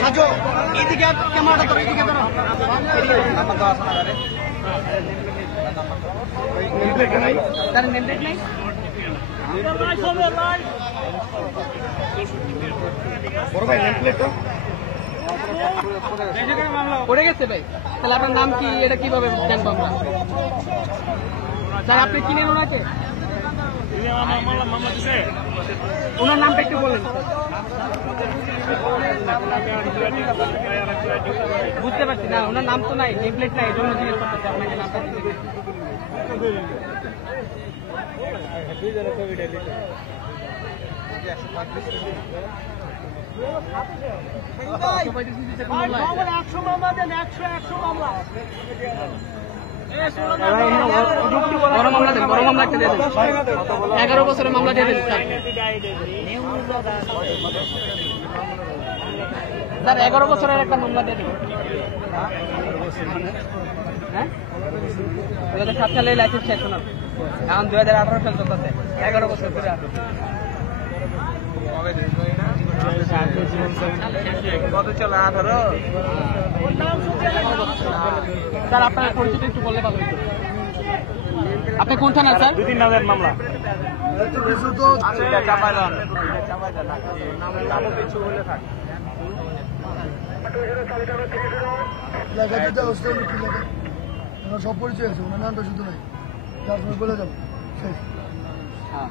সাজো। এদিকে ক্যামেরাটা ধরো এদিকে ধরো। তার নেম প্লেট নাই? বড় ভাই নেম প্লেটটা পড়ে গেছে ভাই। তাহলে আপনার নাম কি এটা কীভাবে জানব আমরা? স্যার আপনি কিনেন ওনাকে ওনার নামটা একটু বলেন বুঝতে পারছি না ওনার নাম তো নাই নেম প্লেট নাই এই জন্য জিজ্ঞেস করতেছি আপনাকে নামটা দিতে বড় মামলা মামলা একটা দিয়ে এগারো বছরের মামলা দিয়ে স্যার। এগারো বছরের একটা মামলা দিয়ে দেন। হ্যাঁ? দু হাজার সাত সালে লাইসেন্স শেষ ওনার এখন দুই হাজার আঠারো সাল চলতেছে। এগারো বছর কত চলে আঠারো? স্যার আপনার পরিচিত একটু বললে ভালো হতো। আপনি কোন থানা স্যার? দুই তিন নামের মামলা। সব পরিচয় আছে ওনার নামটা শুধু নাই বলে যাব শেষ হ্যাঁ।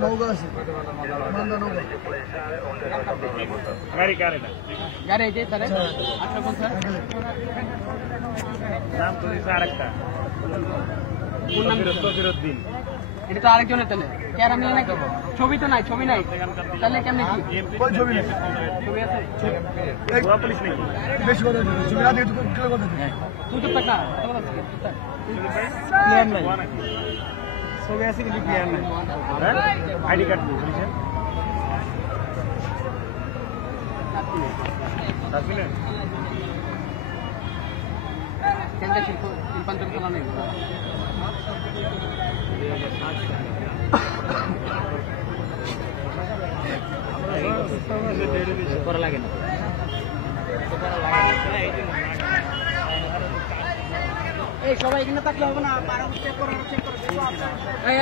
নৌকা আছে। মান্দা গাড়ি কার এটা। গাড়ি যে স্যার। আপনার কোন স্যার? নাম তো আরেকটা। কোন নাম? এটা তো আরেকজনের তাহলে। ক্যারা মিলে নাকি? ছবি তো নাই ছবি নাই। তাহলে কেমনে কি? ছবি নেই ছবি? আছে? গোয়া পুলিশ নাকি? বেশি কথা ছবি না তুই কিলো কথা তুই তো টাকা নাই। ছবি আছে কিন্তু ক্লিয়ার নাই আইডি কার্ড পুলিশের ডাস্টবিনে কেন্দ্র শিল্প শিল্পাঞ্চল খেলা নেই। করা লাগে না। এই সবাই এখানে থাকলে হবে না এই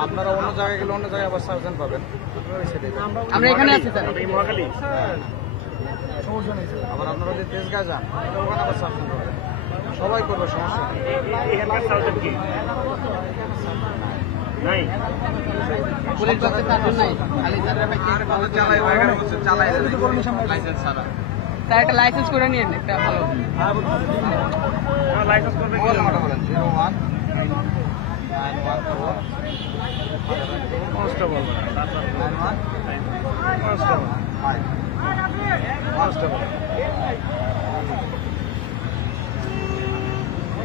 আপনার অন্য জায়গায় গেলে অন্য জায়গায় আবার সার্ভেন পাবেন। আমরা এখানে আছি স্যার। মহাখালী? আবার আপনারা যদি তেজগাঁ যান ওখানে আবার পাবেন সবাই করবে সমস্যা নেই। পুলিশ করতে চারজন নাই খালি চালাই হয়ে বলছে চালাই লাইসেন্স ছাড়া। একটা লাইসেন্স করে নিন একটা ভালো। লাইসেন্স করবে কি? নাম্বারটা বলেন zero one nine one four constable nine one constable five constable